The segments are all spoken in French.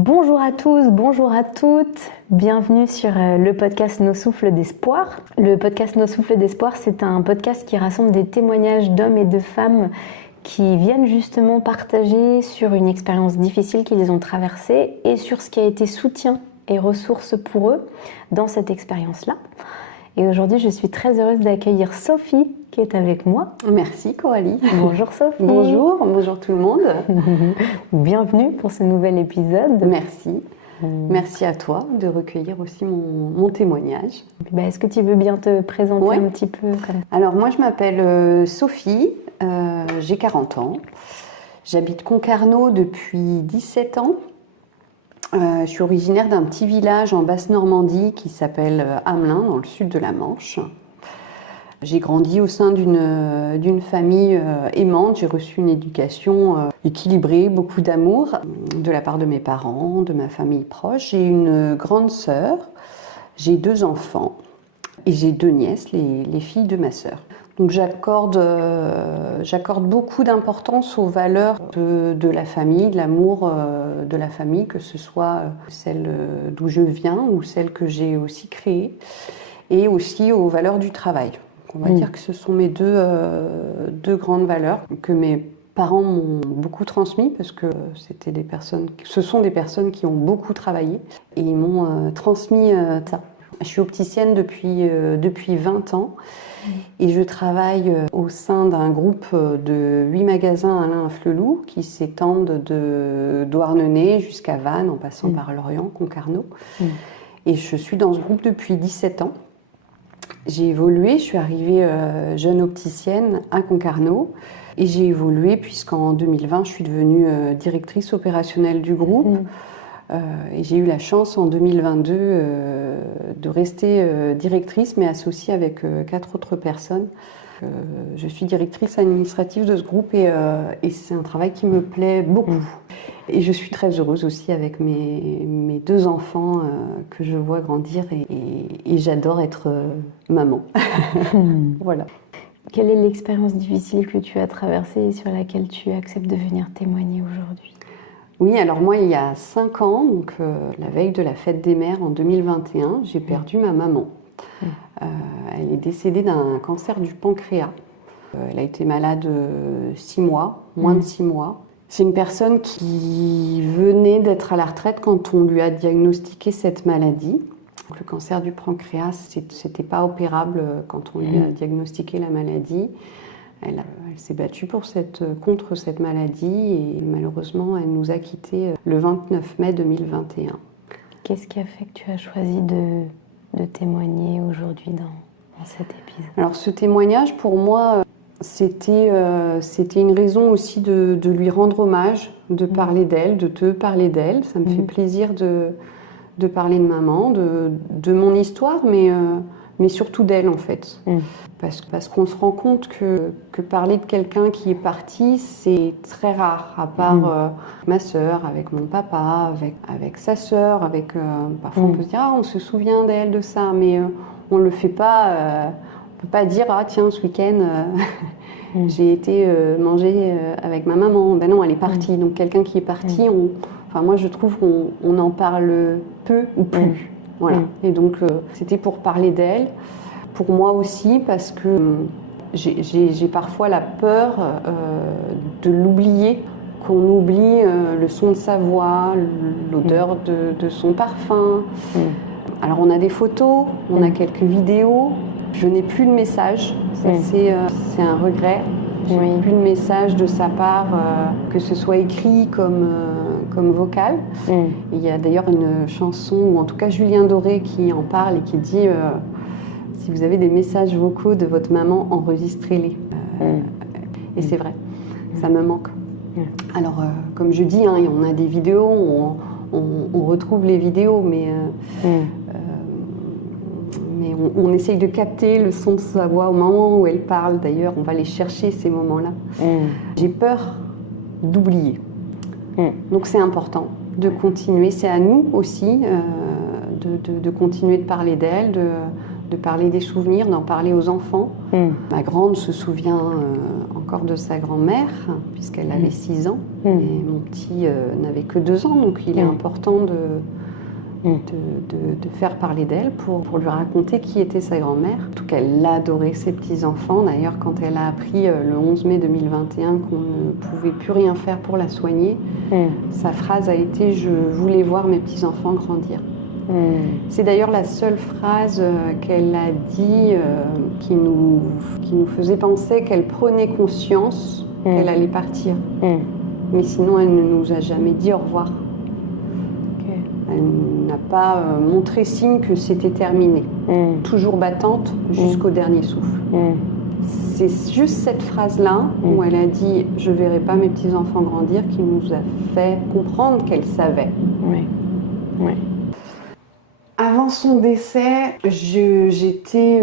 Bonjour à tous, bonjour à toutes, bienvenue sur le podcast Nos Souffles d'Espoir. Le podcast Nos Souffles d'Espoir, c'est un podcast qui rassemble des témoignages d'hommes et de femmes qui viennent justement partager sur une expérience difficile qu'ils ont traversée et sur ce qui a été soutien et ressources pour eux dans cette expérience-là. Et aujourd'hui, je suis très heureuse d'accueillir Sophie qui est avec moi. Merci Coralie. Bonjour Sophie. Bonjour tout le monde. Bienvenue pour ce nouvel épisode. Merci. Merci à toi de recueillir aussi mon témoignage. Est-ce que tu veux bien te présenter un petit peu Alors moi je m'appelle Sophie, j'ai 40 ans. J'habite Concarneau depuis 17 ans. Je suis originaire d'un petit village en Basse-Normandie qui s'appelle Hamelin, dans le sud de la Manche. J'ai grandi au sein d'une famille aimante. J'ai reçu une éducation équilibrée, beaucoup d'amour de la part de mes parents, de ma famille proche. J'ai une grande sœur, j'ai 2 enfants et j'ai 2 nièces, les filles de ma sœur. Donc j'accorde beaucoup d'importance aux valeurs de la famille, de l'amour de la famille, que ce soit celle d'où je viens ou celle que j'ai aussi créée, et aussi aux valeurs du travail. On va dire que ce sont mes deux grandes valeurs que mes parents m'ont beaucoup transmis parce que ce sont des personnes qui ont beaucoup travaillé et ils m'ont transmis ça. Je suis opticienne depuis 20 ans et je travaille au sein d'un groupe de 8 magasins Alain à Flelou qui s'étendent de Douarnenez jusqu'à Vannes en passant par Lorient, Concarneau. Et je suis dans ce groupe depuis 17 ans. J'ai évolué, je suis arrivée jeune opticienne à Concarneau et j'ai évolué puisqu'en 2020 je suis devenue directrice opérationnelle du groupe. Et j'ai eu la chance en 2022 de rester directrice mais associée avec 4 autres personnes. Je suis directrice administrative de ce groupe et c'est un travail qui me plaît beaucoup. Et je suis très heureuse aussi avec mes 2 enfants que je vois grandir et j'adore être maman. Voilà. Quelle est l'expérience difficile que tu as traversée et sur laquelle tu acceptes de venir témoigner aujourd'hui ? Oui, alors moi, il y a 5 ans, donc la veille de la fête des mères en 2021, j'ai perdu ma maman. Elle est décédée d'un cancer du pancréas. Elle a été malade 6 mois, moins de 6 mois. C'est une personne qui venait d'être à la retraite quand on lui a diagnostiqué cette maladie. Donc, le cancer du pancréas, c'était pas opérable quand on lui a diagnostiqué la maladie. Elle s'est battue contre cette maladie et malheureusement, elle nous a quittés le 29 mai 2021. Qu'est-ce qui a fait que tu as choisi de témoigner aujourd'hui dans cet épisode ? Alors ce témoignage, pour moi, c'était une raison aussi de lui rendre hommage, de parler d'elle, de te parler d'elle. Ça me fait plaisir de parler de maman, de mon histoire, mais surtout d'elle en fait. Parce qu'on se rend compte que parler de quelqu'un qui est parti, c'est très rare, à part ma sœur, avec mon papa, avec sa sœur, parfois on peut se dire on se souvient d'elle, de ça, mais on le fait pas, on peut pas dire tiens ce week-end j'ai été manger avec ma maman. Ben non, elle est partie, donc quelqu'un qui est parti, moi je trouve qu'on en parle peu ou plus. Voilà. Et donc c'était pour parler d'elle. Pour moi aussi, parce que j'ai parfois la peur de l'oublier, qu'on oublie le son de sa voix, l'odeur de son parfum. Alors on a des photos, on a quelques vidéos, je n'ai plus de message, ça c'est un regret. Je n'ai plus de message de sa part, que ce soit écrit comme vocal. Il y a d'ailleurs une chanson, ou en tout cas Julien Doré qui en parle et qui dit si vous avez des messages vocaux de votre maman, enregistrez-les. Et c'est vrai, ça me manque. Alors, comme je dis, on a des vidéos, on retrouve les vidéos, mais on essaye de capter le son de sa voix au moment où elle parle. D'ailleurs, on va les chercher, ces moments-là. J'ai peur d'oublier. Donc c'est important de continuer. C'est à nous aussi de continuer de parler d'elle, de parler des souvenirs, d'en parler aux enfants. Ma grande se souvient encore de sa grand-mère, puisqu'elle avait 6 ans. Et mon petit n'avait que 2 ans, donc il est important de faire parler d'elle pour lui raconter qui était sa grand-mère. En tout cas, elle adorait ses petits-enfants. D'ailleurs, quand elle a appris le 11 mai 2021 qu'on ne pouvait plus rien faire pour la soigner, sa phrase a été « Je voulais voir mes petits-enfants grandir ». C'est d'ailleurs la seule phrase qu'elle a dit qui nous faisait penser qu'elle prenait conscience qu'elle allait partir. Mais sinon, elle ne nous a jamais dit au revoir. Elle n'a pas montré signe que c'était terminé. Toujours battante jusqu'au dernier souffle. C'est juste cette phrase-là où elle a dit « Je ne verrai pas mes petits-enfants grandir » qui nous a fait comprendre qu'elle savait. Avant son décès, j'étais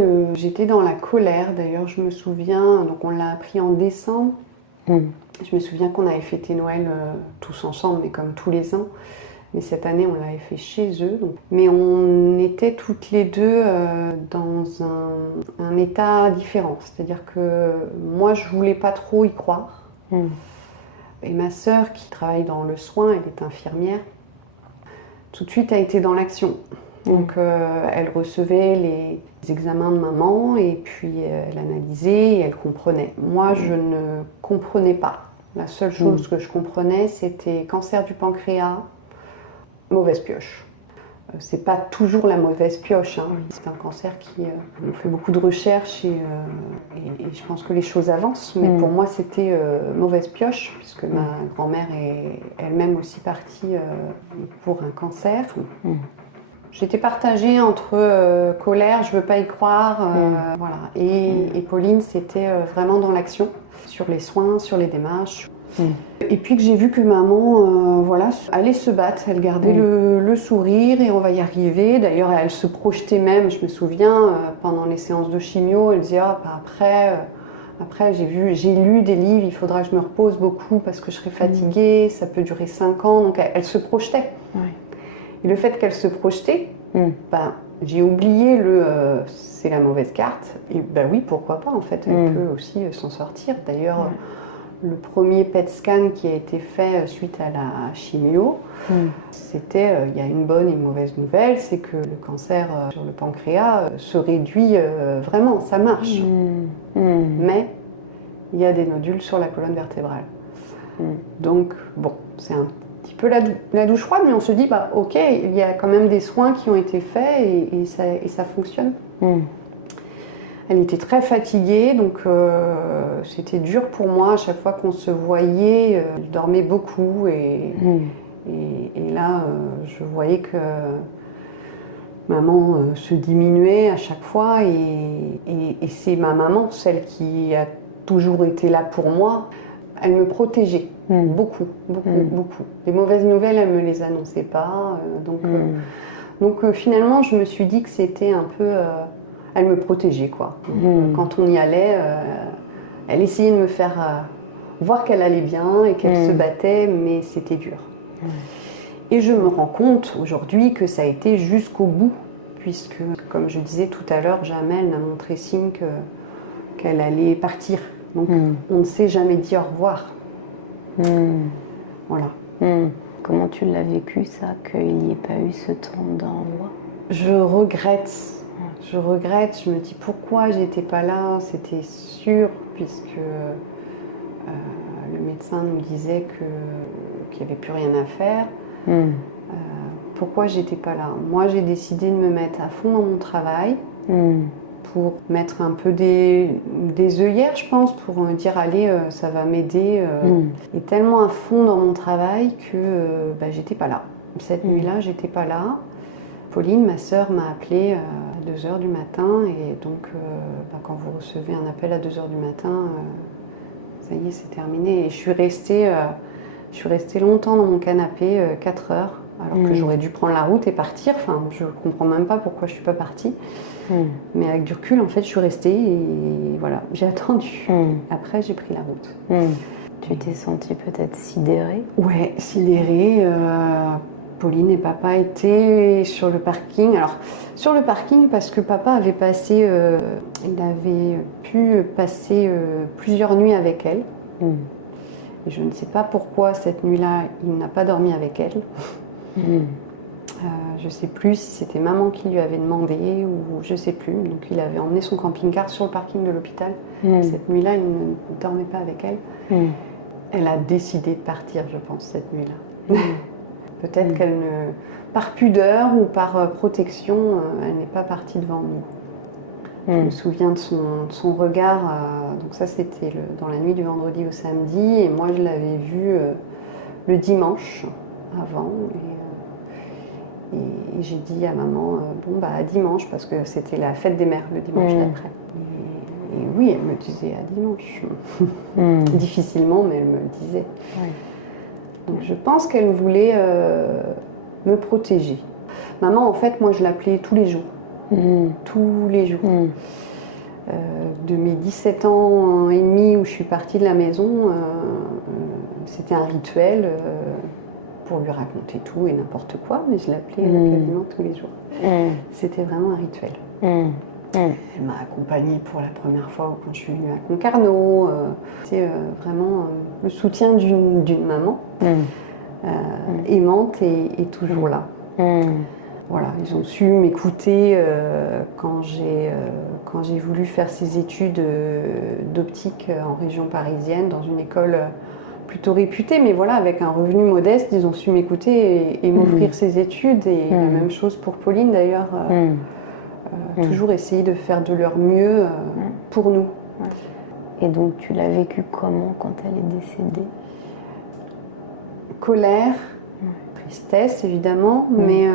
dans la colère. D'ailleurs, je me souviens, donc on l'a appris en décembre. Je me souviens qu'on avait fêté Noël tous ensemble, mais comme tous les ans. Mais cette année, on l'avait fait chez eux. Donc. Mais on était toutes les deux dans un état différent. C'est-à-dire que moi, je voulais pas trop y croire. Et ma sœur, qui travaille dans le soin, elle est infirmière, tout de suite a été dans l'action. Donc elle recevait les examens de maman et puis elle analysait et elle comprenait. Moi, je ne comprenais pas. La seule chose que je comprenais, c'était cancer du pancréas, mauvaise pioche. C'est pas toujours la mauvaise pioche, hein. C'est un cancer qui... on fait beaucoup de recherches et je pense que les choses avancent. Mais pour moi, c'était mauvaise pioche, puisque ma grand-mère est elle-même aussi partie pour un cancer. J'étais partagée entre colère, je veux pas y croire, voilà. Et Pauline, c'était vraiment dans l'action, sur les soins, sur les démarches. Et puis que j'ai vu que maman, voilà, allait se battre, elle gardait le sourire et on va y arriver. D'ailleurs, elle se projetait même, je me souviens, pendant les séances de chimio, elle disait ah, bah, après j'ai lu des livres, il faudra que je me repose beaucoup parce que je serai fatiguée, ça peut durer 5 ans. Donc elle se projetait. Et le fait qu'elle se projetait, ben, j'ai oublié c'est la mauvaise carte. Et ben oui, pourquoi pas en fait, elle peut aussi s'en sortir. D'ailleurs, le premier PET scan qui a été fait suite à la chimio, c'était, il y a une bonne et une mauvaise nouvelle, c'est que le cancer sur le pancréas se réduit vraiment, ça marche. Mais il y a des nodules sur la colonne vertébrale. Donc bon, c'est un petit peu la douche froide, mais on se dit, bah ok, il y a quand même des soins qui ont été faits et ça fonctionne. Elle était très fatiguée, donc c'était dur pour moi. À chaque fois qu'on se voyait, elle dormait beaucoup. Et là, je voyais que maman se diminuait à chaque fois. Et c'est ma maman, celle qui a toujours été là pour moi. Elle me protégeait beaucoup. Les mauvaises nouvelles, elle ne me les annonçait pas. Donc finalement, je me suis dit que c'était un peu... elle me protégeait, quoi. Quand on y allait, elle essayait de me faire voir qu'elle allait bien et qu'elle se battait, mais c'était dur. Et je me rends compte aujourd'hui que ça a été jusqu'au bout, puisque, comme je disais tout à l'heure, jamais elle n'a montré signe qu'elle allait partir. Donc on ne s'est jamais dit au revoir. Voilà. Comment tu l'as vécu, ça, qu'il n'y ait pas eu ce temps d'envoi? Je regrette, je me dis pourquoi j'étais pas là, c'était sûr, puisque le médecin nous disait qu'il n'y avait plus rien à faire. Pourquoi j'étais pas là? Moi, j'ai décidé de me mettre à fond dans mon travail pour mettre un peu des œillères, je pense, pour me dire allez, ça va m'aider. Et tellement à fond dans mon travail que j'étais pas là. Cette nuit-là, j'étais pas là. Pauline, ma sœur, m'a appelée à 2h du matin et donc quand vous recevez un appel à 2h du matin, ça y est, c'est terminé. Et je suis restée longtemps dans mon canapé, 4 heures, alors que j'aurais dû prendre la route et partir. Enfin, je comprends même pas pourquoi je suis pas partie. Mais avec du recul, en fait, je suis restée et voilà, j'ai attendu. Après, j'ai pris la route. Tu t'es sentie peut-être sidérée? Ouais, sidérée. Pauline et papa étaient sur le parking. Alors, sur le parking parce que papa avait passé, il avait pu passer plusieurs nuits avec elle. Et je ne sais pas pourquoi cette nuit-là, il n'a pas dormi avec elle. Je ne sais plus si c'était maman qui lui avait demandé ou je ne sais plus. Donc il avait emmené son camping-car sur le parking de l'hôpital. Cette nuit-là, il ne dormait pas avec elle. Elle a décidé de partir, je pense, cette nuit-là. Peut-être qu'elle ne, par pudeur ou par protection, elle n'est pas partie devant nous. Je me souviens de son regard. Donc ça, c'était dans la nuit du vendredi au samedi. Et moi, je l'avais vu le dimanche avant. Et j'ai dit à maman, bon, bah à dimanche, parce que c'était la fête des mères le dimanche d'après. Et oui, elle me disait à dimanche. Difficilement, mais elle me le disait. Donc je pense qu'elle voulait me protéger. Maman, en fait, moi, je l'appelais tous les jours. Tous les jours. De mes 17 ans et demi où je suis partie de la maison, c'était un rituel pour lui raconter tout et n'importe quoi, mais je l'appelais quasiment tous les jours. C'était vraiment un rituel. Elle m'a accompagnée pour la première fois quand je suis venue à Concarneau. C'était vraiment le soutien d'une maman aimante et toujours là. Voilà, ils ont su m'écouter quand j'ai voulu faire ces études d'optique en région parisienne, dans une école plutôt réputée, mais voilà, avec un revenu modeste, ils ont su m'écouter et m'offrir ces études. Et la même chose pour Pauline d'ailleurs, toujours essayer de faire de leur mieux pour nous. Et donc tu l'as vécu comment quand elle est décédée? Colère, tristesse évidemment, mais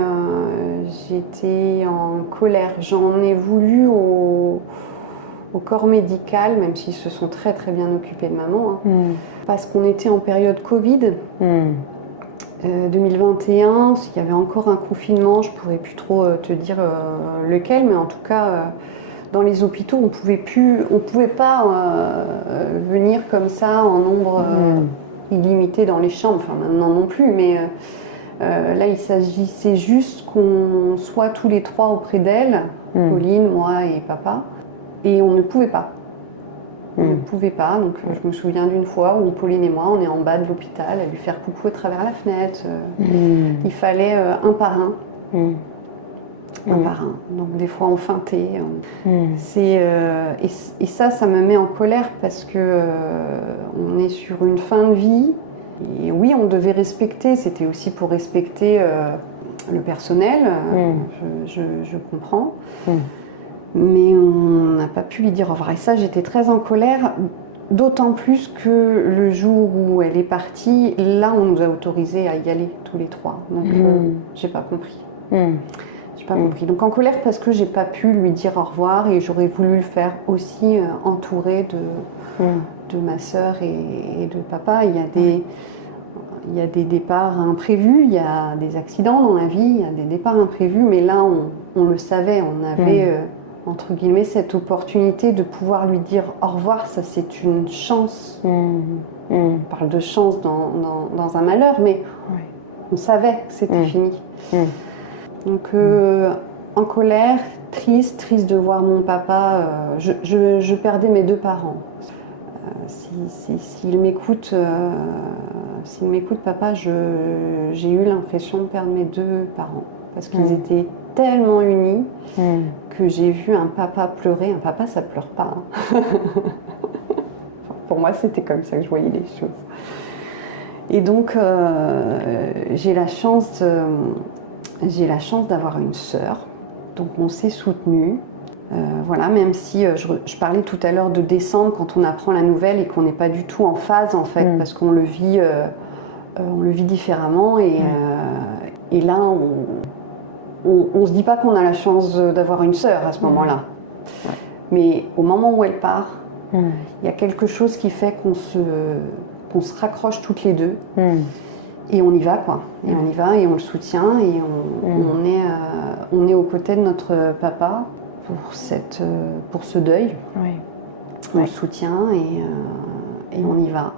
j'étais en colère. J'en ai voulu au corps médical, même s'ils se sont très très bien occupés de maman, parce qu'on était en période Covid. 2021, il y avait encore un confinement, je ne pourrais plus trop te dire lequel, mais en tout cas, dans les hôpitaux, on pouvait pas venir comme ça en nombre illimité dans les chambres, enfin maintenant non plus, mais là il s'agissait juste qu'on soit tous les trois auprès d'elle, Pauline, moi et papa, et on ne pouvait pas. On ne pouvait pas, donc je me souviens d'une fois où Pauline et moi, on est en bas de l'hôpital, à lui faire coucou à travers la fenêtre. Il fallait un par un. Un par un. Donc des fois on feintait. Et ça me met en colère parce que on est sur une fin de vie. Et oui, on devait respecter, c'était aussi pour respecter le personnel, je comprends. Mais on n'a pas pu lui dire au revoir. Et ça, j'étais très en colère, d'autant plus que le jour où elle est partie, là, on nous a autorisés à y aller tous les trois. Donc, j'ai pas compris. J'ai pas compris. Donc, en colère parce que j'ai pas pu lui dire au revoir et j'aurais voulu le faire aussi entourée de ma sœur et de papa. Il y a des départs imprévus, il y a des accidents dans la vie, il y a des départs imprévus, mais là, on le savait, on avait... entre guillemets, cette opportunité de pouvoir lui dire au revoir, ça c'est une chance. On parle de chance dans un malheur, mais on savait que c'était fini. Donc en colère, triste de voir mon papa. Je perdais mes deux parents. S'il m'écoute, papa, j'ai eu l'impression de perdre mes deux parents. Parce qu'ils étaient tellement unis que j'ai vu un papa pleurer. Un papa, ça pleure pas. Pour moi, c'était comme ça que je voyais les choses. Et donc, j'ai la chance d'avoir une sœur. Donc, on s'est soutenus. Voilà, même si je parlais tout à l'heure de décembre, quand on apprend la nouvelle et qu'on n'est pas du tout en phase, en fait, parce qu'on le vit différemment. Et là, on se dit pas qu'on a la chance d'avoir une sœur à ce moment-là. Mais au moment où elle part, il y a quelque chose qui fait qu'on se raccroche toutes les deux. Et on y va, quoi. Et on y va et on le soutient et on est aux côtés de notre papa pour ce deuil. On le soutient et on y va.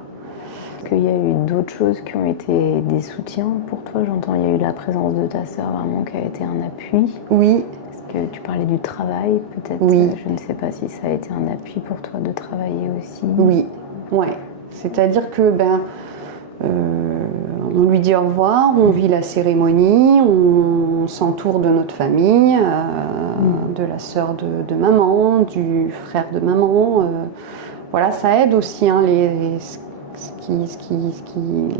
Est-ce qu'il y a eu d'autres choses qui ont été des soutiens pour toi? J'entends, il y a eu la présence de ta sœur vraiment qui a été un appui. Oui. Est-ce que tu parlais du travail peut-être? Oui. Je ne sais pas si ça a été un appui pour toi de travailler aussi. Oui, ouais. C'est-à-dire que on lui dit au revoir, on vit la cérémonie, on s'entoure de notre famille, de la sœur de maman, du frère de maman. Voilà, ça aide aussi hein, les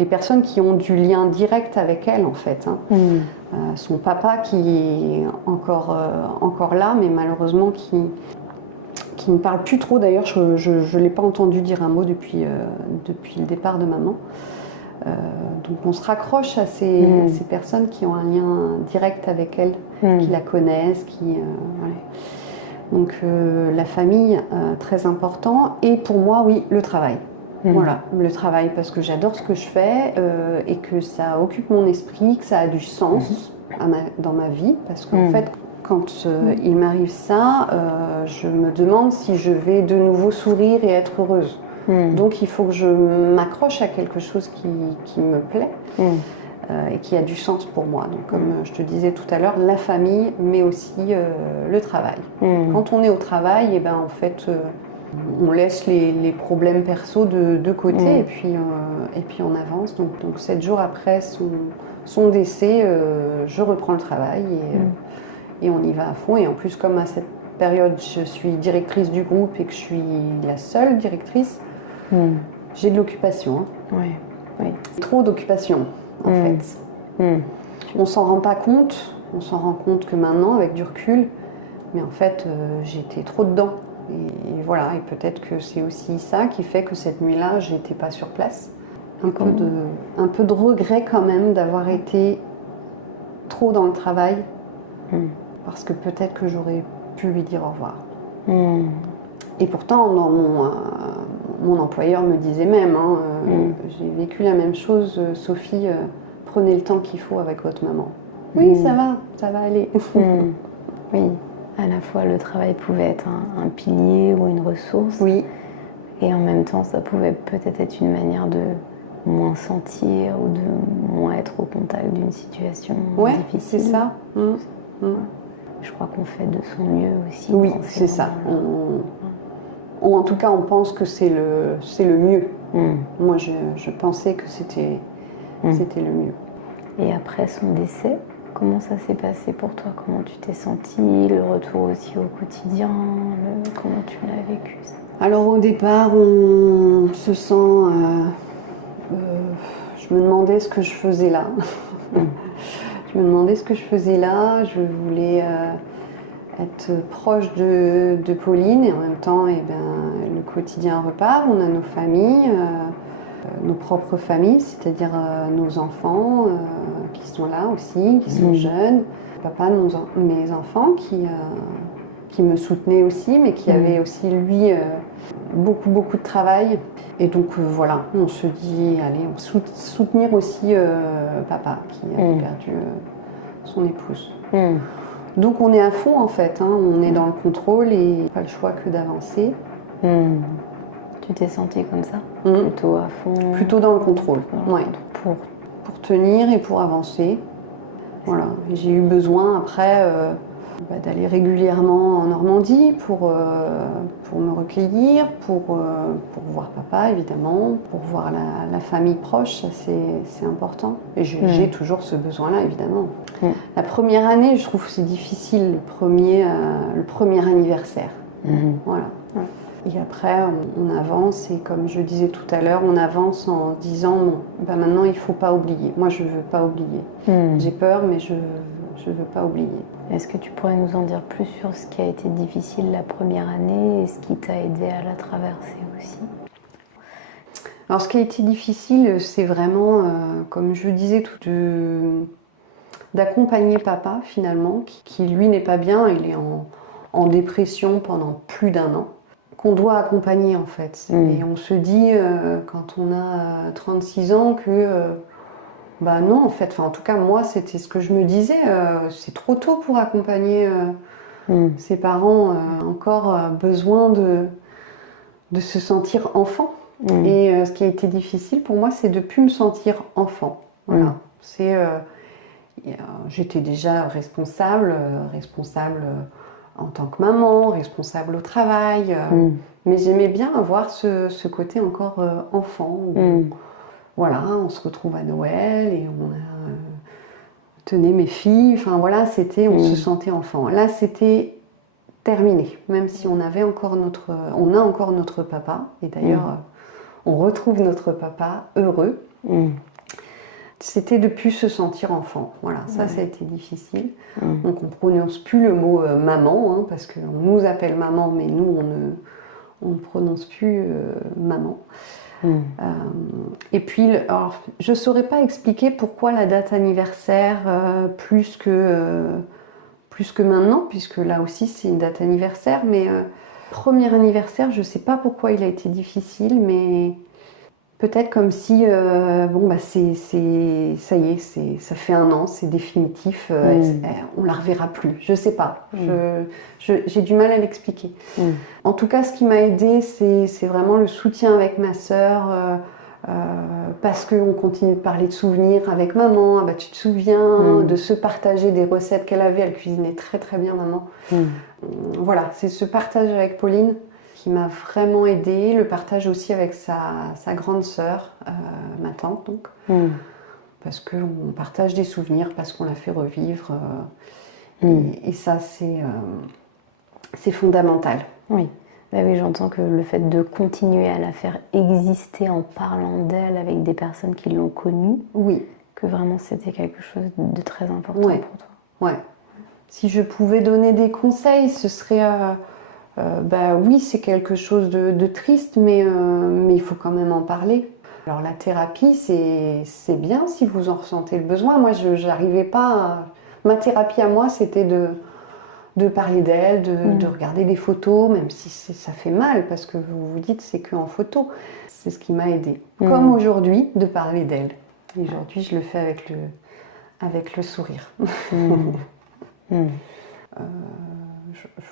personnes qui ont du lien direct avec elle en fait. Hein. Son papa qui est encore là, mais malheureusement qui ne parle plus trop. D'ailleurs, je ne l'ai pas entendu dire un mot depuis le départ de maman. Donc on se raccroche à ces personnes qui ont un lien direct avec elle, qui la connaissent, ouais. Donc la famille, très important. Et pour moi, oui, le travail. Voilà, le travail, parce que j'adore ce que je fais et que ça occupe mon esprit, que ça a du sens dans ma vie. Parce qu'en fait, quand il m'arrive ça, je me demande si je vais de nouveau sourire et être heureuse. Donc il faut que je m'accroche à quelque chose qui me plaît et qui a du sens pour moi. Donc comme je te disais tout à l'heure, la famille, mais aussi le travail. Quand on est au travail, et ben, en fait, on laisse les problèmes perso de côté et puis on avance. Donc 7 jours après son décès, je reprends le travail et on y va à fond. Et en plus, comme à cette période, je suis directrice du groupe et que je suis la seule directrice, j'ai de l'occupation. Hein. Oui. Trop d'occupation, en fait. On s'en rend pas compte. On s'en rend compte que maintenant, avec du recul. Mais en fait, j'étais trop dedans. Et voilà, et peut-être que c'est aussi ça qui fait que cette nuit-là, j'étais pas sur place. Un peu de regret quand même d'avoir été trop dans le travail. Parce que peut-être que j'aurais pu lui dire au revoir. Et pourtant, mon employeur me disait même, j'ai vécu la même chose, Sophie, prenez le temps qu'il faut avec votre maman. Oui, ça va aller. Oui, à la fois le travail pouvait être un pilier ou une ressource. Oui. Et en même temps, ça pouvait peut-être être une manière de moins sentir ou de moins être au contact d'une situation difficile. C'est ça. Je crois qu'on fait de son mieux aussi. Oui, c'est ça. En tout cas, on pense que c'est le mieux. Moi, je pensais que c'était le mieux. Et après son décès, comment ça s'est passé pour toi? Comment tu t'es sentie? Le retour aussi au quotidien? Comment tu l'as vécu ça? Alors au départ, on se sent... je me demandais ce que je faisais là. Je me demandais ce que je faisais là. Je voulais être proche de Pauline et en même temps, le quotidien repart. On a nos familles, nos propres familles, c'est-à-dire nos enfants qui sont là aussi, qui sont jeunes. Papa de mes enfants qui me soutenait aussi, mais qui avait aussi, lui, beaucoup de travail. Et donc, voilà, on se dit, allez, soutenir aussi papa, qui avait perdu son épouse. Donc, on est à fond, en fait. On est dans le contrôle et pas le choix que d'avancer. Tu t'es sentie comme ça? Plutôt à fond? Plutôt dans le contrôle, ouais. Pour tenir et pour avancer. Voilà. J'ai eu besoin, après... d'aller régulièrement en Normandie pour me recueillir, pour voir papa évidemment, pour voir la famille proche, ça c'est important. Et j'ai toujours ce besoin-là évidemment. La première année, je trouve que c'est difficile, le premier anniversaire. Voilà. Et après, on avance et comme je disais tout à l'heure, on avance en disant maintenant il ne faut pas oublier. Moi je ne veux pas oublier. J'ai peur mais je ne veux pas oublier. Est-ce que tu pourrais nous en dire plus sur ce qui a été difficile la première année et ce qui t'a aidé à la traverser aussi? Alors ce qui a été difficile, c'est vraiment, comme je le disais, d'accompagner papa finalement, qui lui n'est pas bien, il est en dépression pendant plus d'1 an, qu'on doit accompagner en fait. Et on se dit, quand on a 36 ans, que... non, en fait, en tout cas, moi, c'était ce que je me disais. C'est trop tôt pour accompagner ses parents. Encore besoin de se sentir enfant. Et ce qui a été difficile pour moi, c'est de ne plus me sentir enfant. Voilà. J'étais déjà responsable en tant que maman, responsable au travail, mais j'aimais bien avoir ce côté encore enfant. Où, voilà, on se retrouve à Noël et on a tenait mes filles. Enfin voilà, on se sentait enfant. Là, c'était terminé, même si on a encore notre papa. Et d'ailleurs, on retrouve notre papa heureux. C'était de plus se sentir enfant. Voilà, ça a été difficile. Donc on prononce plus le mot maman, hein, parce qu'on nous appelle maman, mais nous on ne prononce plus maman. Et puis, alors, je ne saurais pas expliquer pourquoi la date anniversaire plus que maintenant, puisque là aussi c'est une date anniversaire, mais premier anniversaire, je ne sais pas pourquoi il a été difficile, mais peut-être comme si, ça y est, ça fait 1 an, c'est définitif, on la reverra plus. Je sais pas, j'ai du mal à l'expliquer. En tout cas, ce qui m'a aidée, c'est vraiment le soutien avec ma sœur, parce qu'on continue de parler de souvenirs avec maman. Ah bah, tu te souviens de se partager des recettes qu'elle avait, elle cuisinait très très bien maman. Voilà, c'est ce partage avec Pauline qui m'a vraiment aidée, le partage aussi avec sa grande sœur, ma tante donc, parce qu'on partage des souvenirs, parce qu'on la fait revivre, et ça c'est fondamental. Oui. Bah oui, j'entends que le fait de continuer à la faire exister en parlant d'elle avec des personnes qui l'ont connue, que vraiment c'était quelque chose de très important pour toi. Ouais. Si je pouvais donner des conseils, ce serait... oui, c'est quelque chose de triste, mais il faut quand même en parler. Alors la thérapie, c'est bien si vous en ressentez le besoin. Moi, je n'arrivais pas... Ma thérapie à moi, c'était de parler d'elle, de regarder des photos, même si ça fait mal, parce que vous vous dites c'est qu'en photo. C'est ce qui m'a aidée. Comme aujourd'hui, de parler d'elle. Et aujourd'hui, je le fais avec le sourire. Je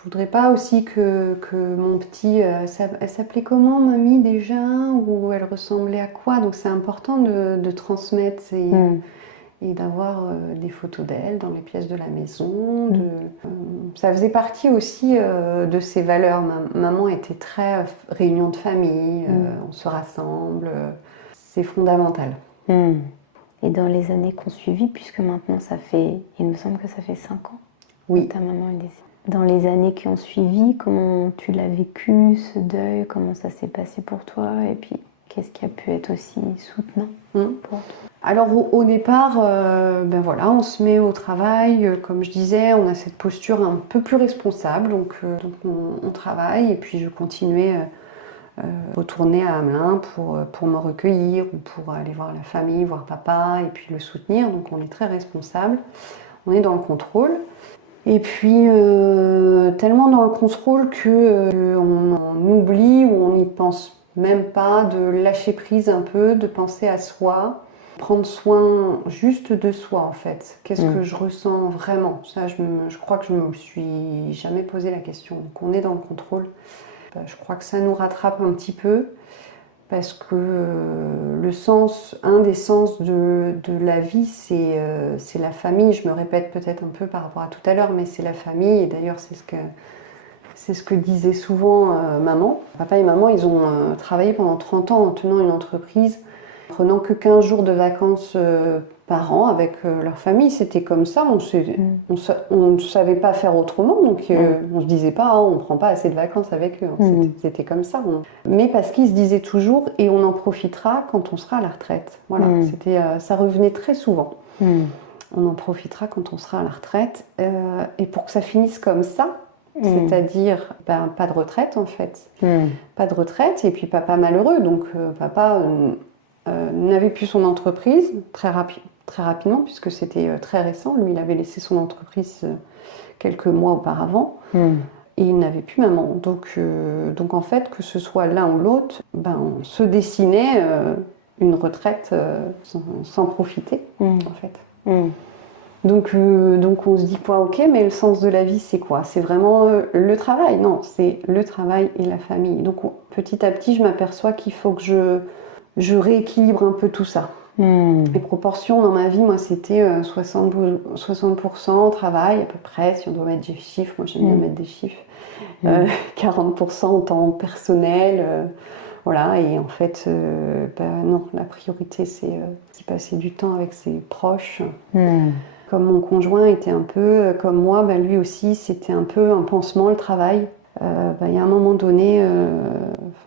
voudrais pas aussi que mon petit... elle s'appelait comment, mamie, déjà? Ou elle ressemblait à quoi? Donc c'est important de transmettre et d'avoir des photos d'elle dans les pièces de la maison. Ça faisait partie aussi de ses valeurs. Maman était très réunion de famille, on se rassemble. C'est fondamental. Et dans les années qui ont suivi, puisque maintenant il me semble que ça fait 5 ans que ta maman est décédée. Dans les années qui ont suivi, comment tu l'as vécu, ce deuil, comment ça s'est passé pour toi, et puis qu'est-ce qui a pu être aussi soutenant pour toi? Alors au départ, on se met au travail, comme je disais, on a cette posture un peu plus responsable, donc on travaille, et puis je continuais retourner à Hamelin pour me recueillir, ou pour aller voir la famille, voir papa, et puis le soutenir, donc on est très responsable, on est dans le contrôle. Et puis, tellement dans le contrôle qu'on en oublie ou on n'y pense même pas, de lâcher prise un peu, de penser à soi, prendre soin juste de soi en fait. Qu'est-ce que je ressens vraiment? Ça, je crois que je ne me suis jamais posé la question. Donc on est dans le contrôle. Je crois que ça nous rattrape un petit peu, parce que un des sens de la vie, c'est la famille. Je me répète peut-être un peu par rapport à tout à l'heure, mais c'est la famille. Et d'ailleurs, c'est ce que disait souvent maman. Papa et maman, ils ont travaillé pendant 30 ans en tenant une entreprise, prenant que 15 jours de vacances par an avec leur famille. C'était comme ça, on ne savait pas faire autrement, donc on ne se disait pas on ne prend pas assez de vacances avec eux. C'était comme ça. Mais parce qu'ils se disaient toujours, et on en profitera quand on sera à la retraite. Voilà, ça revenait très souvent. On en profitera quand on sera à la retraite. Et pour que ça finisse comme ça, c'est-à-dire pas de retraite en fait. Pas de retraite, et puis papa malheureux. Donc papa n'avait plus son entreprise très rapidement, puisque c'était très récent. Lui, il avait laissé son entreprise quelques mois auparavant, et il n'avait plus maman. Donc en fait, que ce soit l'un ou l'autre, on se dessinait une retraite sans profiter, en fait. Donc on se dit quoi, ok, mais le sens de la vie c'est quoi? C'est vraiment le travail? Non, c'est le travail et la famille. Donc petit à petit je m'aperçois qu'il faut que je rééquilibre un peu tout ça. Les proportions dans ma vie, moi c'était 60% travail à peu près, si on doit mettre des chiffres, moi j'aime bien mettre des chiffres, 40% en temps personnel, voilà, et en fait, non, la priorité c'est passer du temps avec ses proches. Comme mon conjoint était un peu comme moi, lui aussi c'était un peu un pansement le travail. Il y a un moment donné,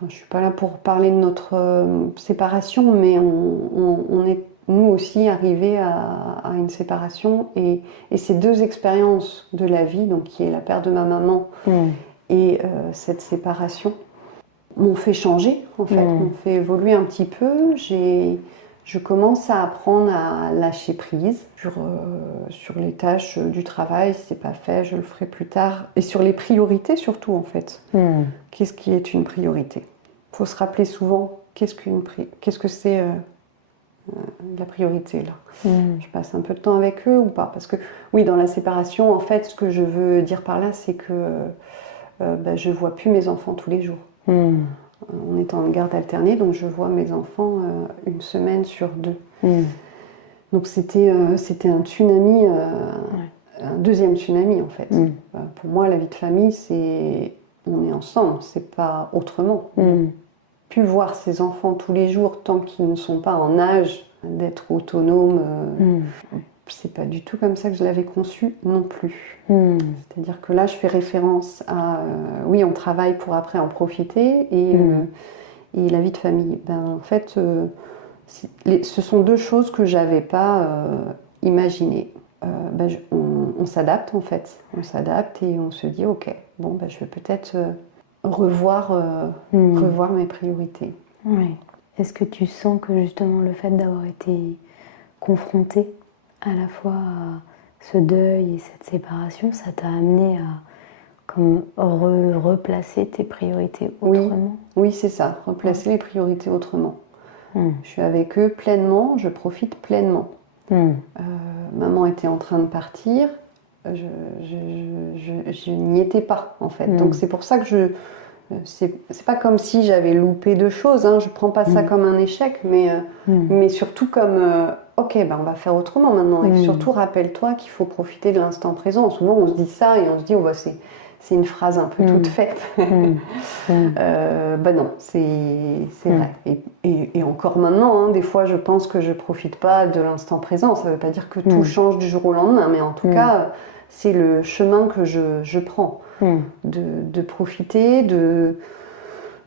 je ne suis pas là pour parler de notre séparation, mais on est nous aussi arrivés à une séparation et ces deux expériences de la vie, donc qui est la perte de ma maman et cette séparation, m'ont fait changer en fait, m'ont fait évoluer un petit peu. Je commence à apprendre à lâcher prise sur les tâches du travail. Si c'est pas fait, je le ferai plus tard. Et sur les priorités surtout en fait. Qu'est-ce qui est une priorité? Il faut se rappeler souvent qu'est-ce que c'est la priorité là. Je passe un peu de temps avec eux ou pas? Parce que oui, dans la séparation, en fait, ce que je veux dire par là, c'est que je vois plus mes enfants tous les jours. On est en garde alternée, donc je vois mes enfants une semaine sur 2. Donc c'était un tsunami, un deuxième tsunami en fait. Pour moi, la vie de famille, c'est on est ensemble, c'est pas autrement. Plus voir ses enfants tous les jours tant qu'ils ne sont pas en âge d'être autonomes. C'est pas du tout comme ça que je l'avais conçu non plus. C'est-à-dire que là, je fais référence à oui, on travaille pour après en profiter et la vie de famille. En fait, ce sont deux choses que j'avais pas imaginées. On s'adapte en fait. On s'adapte et on se dit ok, je vais peut-être revoir mes priorités. Oui. Est-ce que tu sens que justement le fait d'avoir été confrontée à la fois à ce deuil et cette séparation, ça t'a amené à comme replacer tes priorités autrement? Oui, c'est ça, replacer les priorités autrement. Je suis avec eux pleinement, je profite pleinement. Maman était en train de partir, je n'y étais pas en fait. Donc c'est pour ça que c'est pas comme si j'avais loupé de choses, hein. Je prends pas ça comme un échec, mais surtout comme ok, on va faire autrement maintenant. Et surtout rappelle-toi qu'il faut profiter de l'instant présent. Souvent on se dit ça et on se dit c'est une phrase un peu toute faite. Non, c'est vrai. Et encore maintenant, hein, des fois je pense que je profite pas de l'instant présent. Ça veut pas dire que tout change du jour au lendemain, mais en tout cas c'est le chemin que je prends. De profiter, de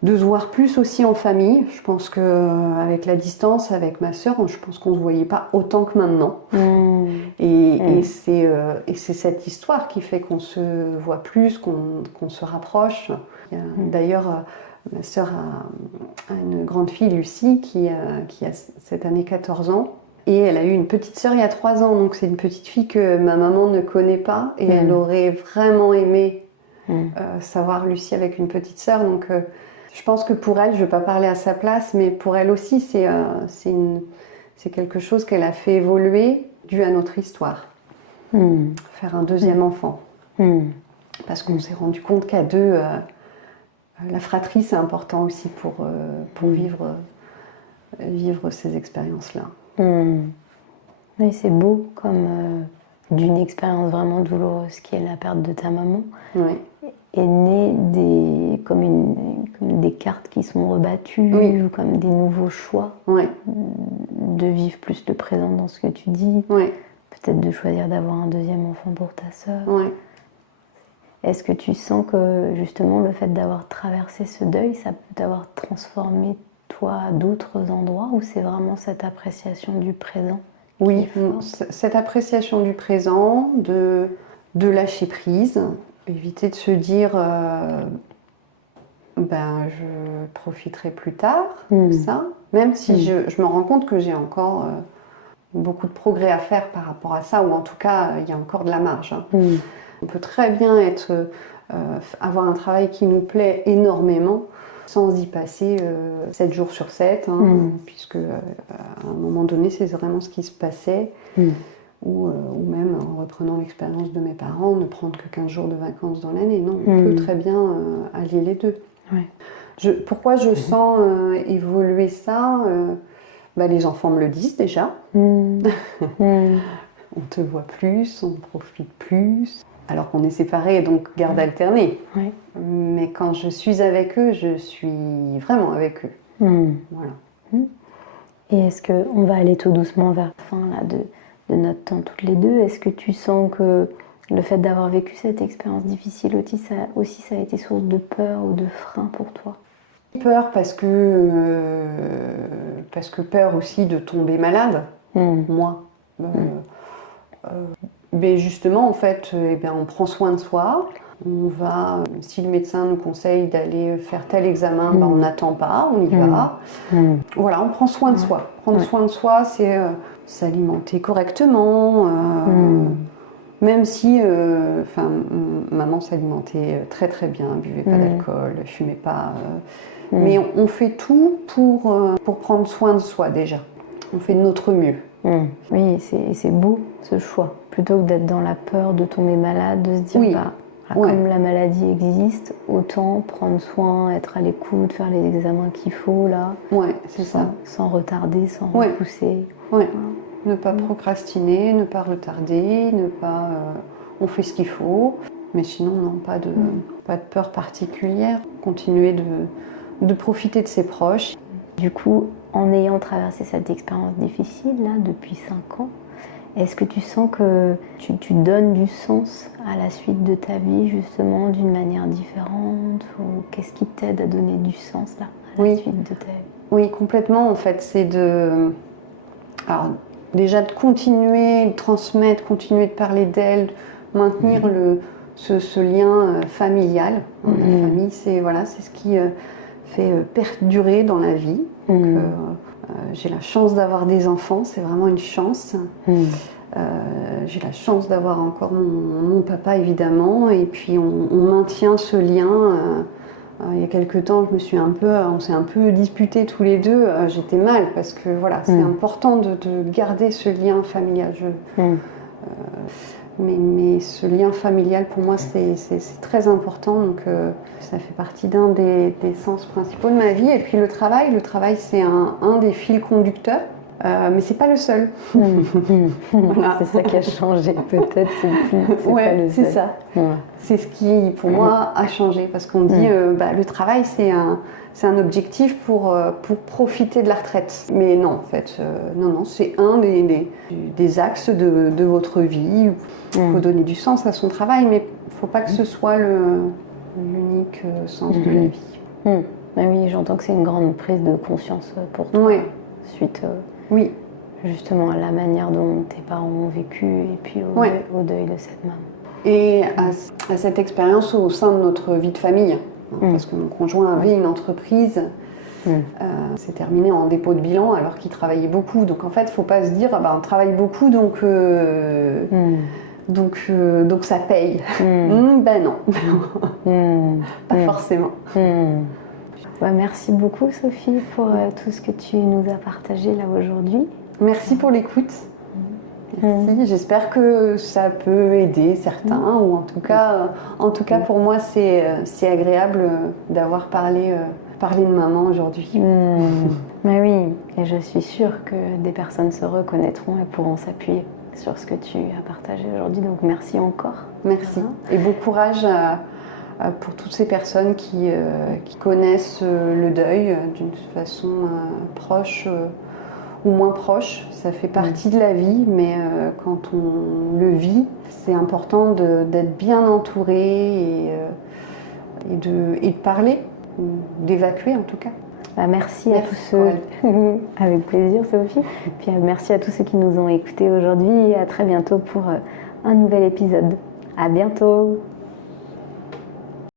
se voir plus aussi en famille. Je pense qu'avec la distance, avec ma sœur, je pense qu'on ne se voyait pas autant que maintenant. Et c'est cette histoire qui fait qu'on se voit plus, qu'on se rapproche. D'ailleurs, ma sœur a une grande fille, Lucie, qui a cette année 14 ans. Et elle a eu une petite sœur il y a 3 ans. Donc c'est une petite fille que ma maman ne connaît pas. Et elle aurait vraiment aimé savoir Lucie avec une petite sœur. Donc je pense que pour elle, je ne vais pas parler à sa place, mais pour elle aussi, c'est quelque chose qu'elle a fait évoluer dû à notre histoire. Faire un deuxième enfant. Parce qu'on s'est rendu compte qu'à deux, la fratrie, c'est important aussi pour vivre ces expériences-là. Oui, c'est beau comme d'une expérience vraiment douloureuse qui est la perte de ta maman. Est né comme des cartes qui sont rebattues ou comme des nouveaux choix de vivre plus le présent dans ce que tu dis, peut-être de choisir d'avoir un deuxième enfant pour ta sœur. Est-ce que tu sens que justement le fait d'avoir traversé ce deuil, ça peut t'avoir transformé toi à d'autres endroits ou c'est vraiment cette appréciation du présent? Oui, cette appréciation du présent, de lâcher prise, éviter de se dire je profiterai plus tard, ça, même si je me rends compte que j'ai encore beaucoup de progrès à faire par rapport à ça, ou en tout cas il y a encore de la marge. On peut très bien avoir un travail qui nous plaît énormément sans y passer 7 jours sur 7, puisque à un moment donné c'est vraiment ce qui se passait. ou même en reprenant l'expérience de mes parents, ne prendre que 15 jours de vacances dans l'année. Non, on peut très bien allier les deux. Ouais. Pourquoi je sens évoluer ça les enfants me le disent déjà. On te voit plus, on profite plus. Alors qu'on est séparés, donc garde alternée. Ouais. Mais quand je suis avec eux, je suis vraiment avec eux. Voilà. Et est-ce qu'on va aller tout doucement vers la fin là, de notre temps toutes les deux? Est-ce que tu sens que le fait d'avoir vécu cette expérience difficile aussi, ça a été source de peur ou de frein pour toi? Peur parce que peur aussi de tomber malade, moi. Mais justement, en fait, on prend soin de soi. On va, si le médecin nous conseille d'aller faire tel examen, on n'attend pas, on y va. Voilà, on prend soin de soi. Prendre soin de soi, c'est s'alimenter correctement. Même si maman s'alimentait très très bien, buvait pas d'alcool, fumait pas. Mais on fait tout pour prendre soin de soi déjà. On fait de notre mieux. Oui, c'est beau ce choix. Plutôt que d'être dans la peur de tomber malade, de se dire comme la maladie existe, autant prendre soin, être à l'écoute, faire les examens qu'il faut là. Ouais, c'est ça. Sans retarder, sans repousser. Ouais. Ne pas procrastiner, ne pas retarder, on fait ce qu'il faut. Mais sinon, non, pas de peur particulière. Continuer de profiter de ses proches. Du coup, en ayant traversé cette expérience difficile là depuis 5 ans, est-ce que tu sens que tu donnes du sens à la suite de ta vie justement d'une manière différente, ou qu'est-ce qui t'aide à donner du sens là à la suite de ta vie? Oui, complètement. En fait, c'est déjà de continuer de transmettre, continuer de parler d'elle, maintenir ce lien familial. La famille, c'est ce qui fait perdurer dans la vie. Donc, j'ai la chance d'avoir des enfants, c'est vraiment une chance. J'ai la chance d'avoir encore mon papa évidemment, et puis on maintient ce lien. Il y a quelques temps, on s'est un peu disputés tous les deux. J'étais mal parce que c'est important de garder ce lien familial. Mais ce lien familial, pour moi, c'est très important. Donc, ça fait partie d'un des sens principaux de ma vie. Et puis le travail, c'est un des fils conducteurs. Mais c'est pas le seul. C'est ça qui a changé, peut-être. C'est ça. C'est ce qui, pour moi, a changé. Parce qu'on dit, le travail, c'est un objectif pour profiter de la retraite. Mais non, en fait, non, c'est un des axes de votre vie. Il faut donner du sens à son travail, mais il ne faut pas que ce soit l'unique sens de la vie. Oui, j'entends que c'est une grande prise de conscience pour toi, suite justement à la manière dont tes parents ont vécu, et puis au deuil de cette maman. Et à cette expérience au sein de notre vie de famille, parce que mon conjoint avait une entreprise. C'est terminé en dépôt de bilan alors qu'il travaillait beaucoup. Donc en fait, il ne faut pas se dire on travaille beaucoup, donc ça paye. Ben non, pas forcément. Merci beaucoup Sophie pour tout ce que tu nous as partagé là aujourd'hui. Merci pour l'écoute. Merci. J'espère que ça peut aider certains, ou en tout cas pour moi c'est agréable d'avoir parlé de maman aujourd'hui. Mais oui, et je suis sûre que des personnes se reconnaîtront et pourront s'appuyer sur ce que tu as partagé aujourd'hui. Donc merci encore. Merci. Et bon courage pour toutes ces personnes qui connaissent le deuil d'une façon proche ou moins proche. Ça fait partie de la vie, mais quand on le vit, c'est important d'être bien entouré et de parler, d'évacuer en tout cas. Merci à tous ceux, avec plaisir Sophie, puis merci à tous ceux qui nous ont écoutés aujourd'hui, et à très bientôt pour un nouvel épisode. À bientôt.